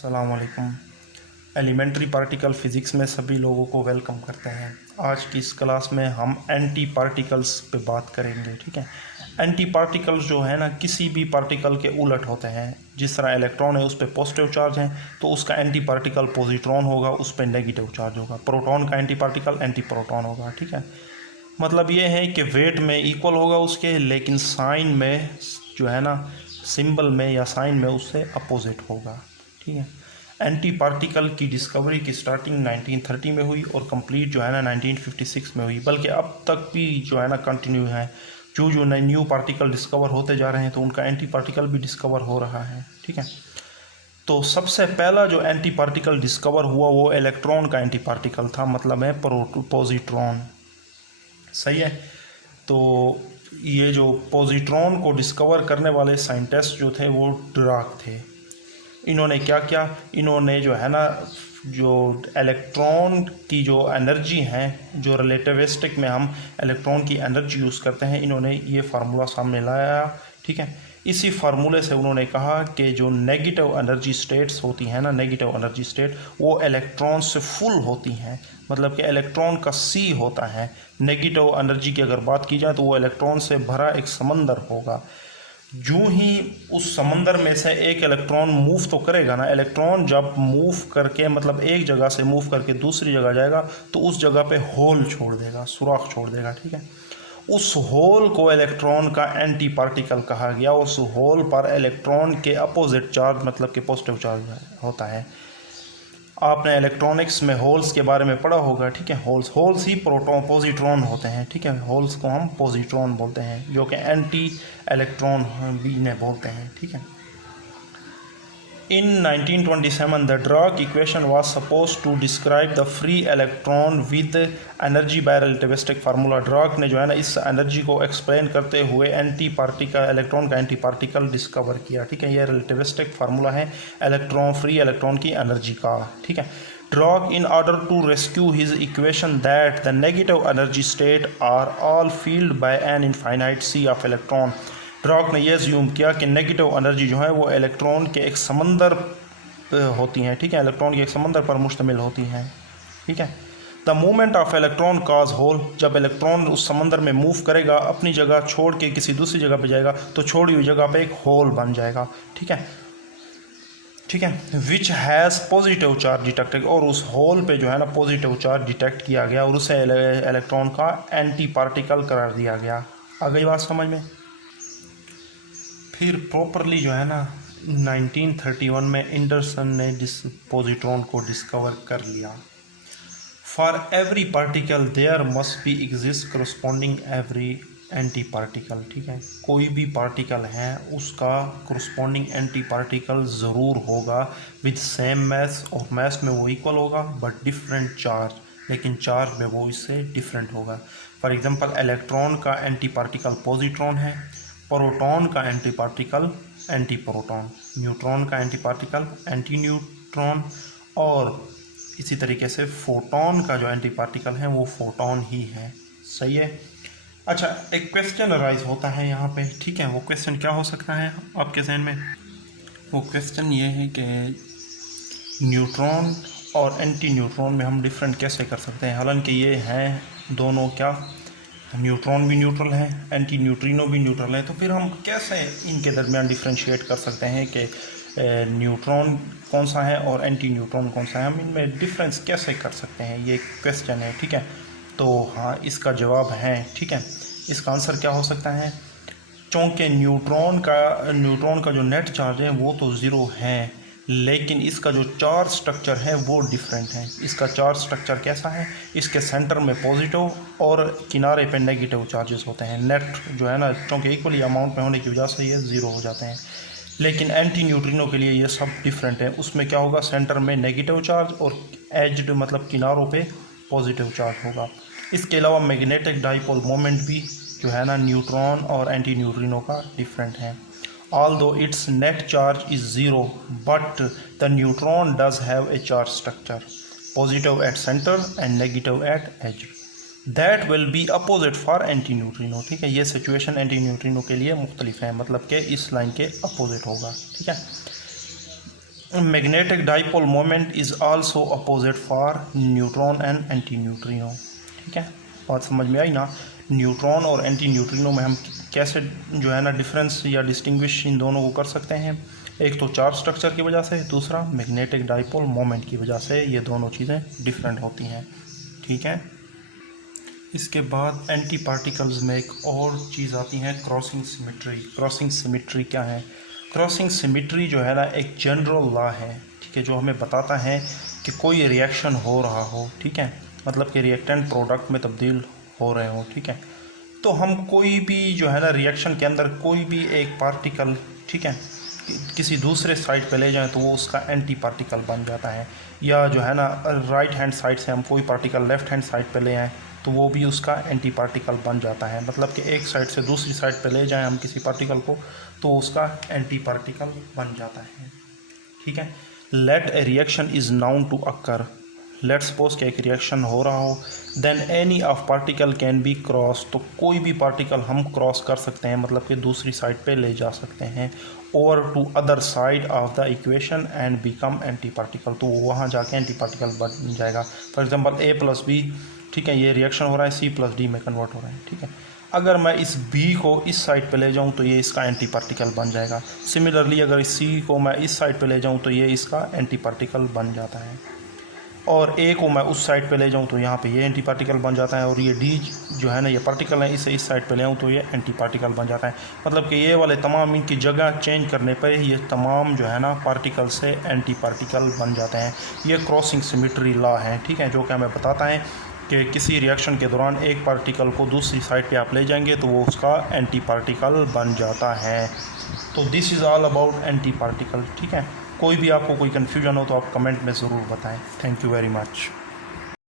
अस्सलामुअलैकुम। Elementary particle physics में सभी लोगों को वेलकम करते हैं। आज की इस क्लास में हम एंटी पार्टिकल्स पे बात करेंगे। ठीक है, एंटी पार्टिकल्स जो है ना, किसी भी पार्टिकल के उलट होते हैं। जिस तरह इलेक्ट्रॉन है उस पर पॉजिटिव चार्ज है तो उसका एंटी पार्टिकल पॉजिट्रॉन होगा, उस पर नेगेटिव चार्ज होगा। प्रोटॉन का एंटी पार्टिकल एंटी प्रोटॉन होगा। ठीक है, मतलब ये है कि वेट में इक्वल होगा उसके, लेकिन साइन में जो है ना, सिंबल में या साइन में उससे अपोजिट होगा। ठीक है, एंटी पार्टिकल की डिस्कवरी की स्टार्टिंग 1930 में हुई और कंप्लीट जो है ना 1956 में हुई। बल्कि अब तक भी जो है ना कंटिन्यू है। जो नए न्यू पार्टिकल डिस्कवर होते जा रहे हैं तो उनका एंटी पार्टिकल भी डिस्कवर हो रहा है। ठीक है, तो सबसे पहला जो एंटी पार्टिकल डिस्कवर हुआ वो इलेक्ट्रॉन का एंटी पार्टिकल था, मतलब है पॉजिट्रॉन। सही है, तो ये जो पॉजिट्रॉन को डिस्कवर करने वाले साइंटिस्ट जो थे वो डिराक थे। इन्होंने क्या किया, इन्होंने जो है ना, जो इलेक्ट्रॉन की जो एनर्जी है, जो रिलेटिविस्टिक में हम इलेक्ट्रॉन की एनर्जी यूज़ करते हैं, इन्होंने ये फार्मूला सामने लाया। ठीक है, इसी फार्मूले से उन्होंने कहा कि जो नेगेटिव एनर्जी स्टेट्स होती हैं ना, नेगेटिव एनर्जी स्टेट वो इलेक्ट्रॉन से फुल होती हैं। मतलब कि इलेक्ट्रॉन का सी होता है। नेगेटिव एनर्जी की अगर बात की जाए तो वो इलेक्ट्रॉन से भरा एक समंदर होगा। यूं ही उस समंदर में से एक इलेक्ट्रॉन मूव तो करेगा ना। इलेक्ट्रॉन जब मूव करके, मतलब एक जगह से मूव करके दूसरी जगह जाएगा तो उस जगह पे होल छोड़ देगा, सुराख छोड़ देगा। ठीक है, उस होल को इलेक्ट्रॉन का एंटी पार्टिकल कहा गया। उस होल पर इलेक्ट्रॉन के अपोजिट चार्ज, मतलब कि पॉजिटिव चार्ज होता है। आपने इलेक्ट्रॉनिक्स में होल्स के बारे में पढ़ा होगा। ठीक है, होल्स ही प्रोटॉन पॉजिट्रॉन होते हैं। ठीक है, होल्स को हम पॉजिट्रॉन बोलते हैं, जो कि एंटी इलेक्ट्रॉन भी ने बोलते हैं। ठीक है, इन 1927 the Dirac equation was supposed to describe the free electron with energy by relativistic formula। Dirac ने जो है ना इस एनर्जी को एक्सप्लेन करते हुए एंटी पार्टिकल, इलेक्ट्रॉन का एंटी पार्टिकल डिस्कवर किया। ठीक है, ये रिलेटिविस्टिक फार्मूला है इलेक्ट्रॉन, फ्री इलेक्ट्रॉन की एनर्जी का। ठीक है, Dirac in order to rescue his equation that the negative energy state are all filled by an infinite sea of electron। ड्रॉक ने यह ज्यूम किया कि नेगेटिव एनर्जी जो है वो इलेक्ट्रॉन के एक समंदर होती हैं। ठीक है, इलेक्ट्रॉन के एक समंदर पर मुश्तमिल होती हैं। ठीक है, the movement of electron cause hole. जब इलेक्ट्रॉन उस समंदर में मूव करेगा, अपनी जगह छोड़ के किसी दूसरी जगह पे जाएगा तो छोड़ी हुई जगह पे एक होल बन जाएगा। ठीक है, ठीक है, which has positive charge detected. और उस होल पे जो है ना पॉजिटिव चार्ज डिटेक्ट किया गया और उसे इलेक्ट्रॉन का एंटी पार्टिकल करार दिया गया। आ गई बात समझ में। फिर प्रॉपरली जो है ना 1931 में एंडरसन ने पॉजिट्रॉन को डिस्कवर कर लिया। For every particle there must be exist corresponding every anti particle. ठीक है, कोई भी पार्टिकल है उसका करस्पॉन्डिंग एंटी पार्टिकल ज़रूर होगा विद सेम मैस, और मैस में वो इक्वल होगा बट डिफरेंट चार्ज, लेकिन चार्ज में वो इससे डिफरेंट होगा। फॉर एग्जांपल इलेक्ट्रॉन का एंटी पार्टिकल पॉजिट्रॉन है, प्रोटॉन का anti particle anti proton, neutron का एंटी पार्टिकल एंटी न्यूट्रॉन, और इसी तरीके से फोटॉन का जो एंटी पार्टिकल है वो फोटॉन ही है। सही है। अच्छा, एक क्वेश्चन अराइज होता है यहाँ पे। ठीक है, वो क्वेश्चन क्या हो सकता है आपके जहन में? वो क्वेश्चन ये है कि न्यूट्रॉन और एंटी न्यूट्रॉन में हम डिफरेंट कैसे कर सकते हैं। हालांकि ये हैं दोनों क्या, न्यूट्रॉन भी न्यूट्रल है, एंटी न्यूट्रिनो भी न्यूट्रल है, तो फिर हम कैसे इनके दरमियान डिफ्रेंशिएट कर सकते हैं कि न्यूट्रॉन कौन सा है और एंटी न्यूट्रॉन कौन सा है, हम इनमें डिफरेंस कैसे कर सकते हैं, ये क्वेश्चन है। ठीक है, तो हाँ, इसका जवाब है। ठीक है, इसका आंसर क्या हो सकता है? चूँकि न्यूट्रॉन का जो नेट चार्ज है वो तो ज़ीरो है, लेकिन इसका जो चार्ज स्ट्रक्चर है वो डिफरेंट है। इसका चार्ज स्ट्रक्चर कैसा है? इसके सेंटर में पॉजिटिव और किनारे पे नेगेटिव चार्जेस होते हैं। नेट जो है ना, क्योंकि इक्वली अमाउंट में होने की वजह से ये ज़ीरो हो जाते हैं। लेकिन एंटी न्यूट्रिनो के लिए ये सब डिफरेंट है। उसमें क्या होगा, सेंटर में नेगेटिव चार्ज और एज्ड, मतलब किनारों पे पॉजिटिव चार्ज होगा। इसके अलावा मैग्नेटिक डाइपोल मोमेंट भी जो है ना न्यूट्रॉन और एंटी न्यूट्रिनो का डिफरेंट है। Although its net charge is zero, but the neutron does have a charge structure, positive at center and negative at edge. That will be opposite for anti-neutrino। ठीक है, ये situation anti neutrino के लिए मुख्तलिफ है, मतलब कि इस लाइन के अपोजिट होगा। ठीक है, magnetic dipole moment is also opposite for neutron and anti neutrino. ठीक है, बात समझ में आई ना। न्यूट्रॉन और एंटी न्यूट्रिनो में हम कैसे जो है ना डिफरेंस या डिस्टिंग्विश इन दोनों को कर सकते हैं। एक तो चार्ज स्ट्रक्चर की वजह से, दूसरा मैग्नेटिक डाइपोल मोमेंट की वजह से, ये दोनों चीज़ें डिफरेंट होती हैं। ठीक है, इसके बाद एंटी पार्टिकल्स में एक और चीज़ आती है क्रॉसिंग सिमेट्री। क्रॉसिंग सिमेट्री क्या है? क्रॉसिंग सिमेट्री जो है ना एक जनरल लॉ है, ठीक है, जो हमें बताता है कि कोई रिएक्शन हो रहा हो, ठीक है, मतलब कि रिएक्टेंट प्रोडक्ट में तब्दील हो रहे हो। ठीक है, तो हम कोई भी जो है ना रिएक्शन के अंदर कोई भी एक पार्टिकल, ठीक है, किसी दूसरे साइड पे ले जाएं तो वो उसका एंटी पार्टिकल बन जाता है। या जो है ना राइट हैंड साइड से हम कोई पार्टिकल लेफ़्ट हैंड साइड पे ले आएँ तो वो भी उसका एंटी पार्टिकल बन जाता है। मतलब कि एक साइड से दूसरी साइड पे ले जाएं हम किसी पार्टिकल को तो उसका एंटी पार्टिकल बन जाता है। ठीक है, let a reaction is known to occur. Let suppose कि एक रिएक्शन हो रहा हो, then any of particle can be cross. तो कोई भी पार्टिकल हम क्रॉस कर सकते हैं, मतलब कि दूसरी साइड पे ले जा सकते हैं। Over to other side of the equation and become anti particle. तो वहाँ जाके एंटी पार्टिकल बन जाएगा। For example A plus B, ठीक है, ये रिएक्शन हो रहा है, सी प्लस डी में कन्वर्ट हो रहा है। ठीक है, अगर मैं इस बी को इस साइड पे ले जाऊं तो ये इसका एंटी पार्टिकल बन जाएगा। सिमिलरली अगर इस सी को मैं इस साइड पे ले जाऊं तो ये इसका एंटी पार्टिकल बन जाता है। और ए को मैं उस साइड पे ले जाऊं तो यहाँ पे ये एंटी पार्टिकल बन जाता है। और ये डी जो है ना ये पार्टिकल है, इसे इस साइड पे ले आऊँ तो ये एंटी पार्टिकल बन जाता है। मतलब कि ये वाले तमाम इनकी जगह चेंज करने पर ये तमाम जो है ना पार्टिकल से एंटी पार्टिकल बन जाते हैं। ये क्रॉसिंग सिमेट्री लॉ है, ठीक है, जो कि हमें बताता है कि किसी रिएक्शन के दौरान एक पार्टिकल को दूसरी साइड पे आप ले जाएंगे तो वो उसका एंटी पार्टिकल बन जाता है। तो this is all about anti particle. ठीक है, कोई भी आपको कोई कन्फ्यूजन हो तो आप कमेंट में ज़रूर बताएं। Thank you very much.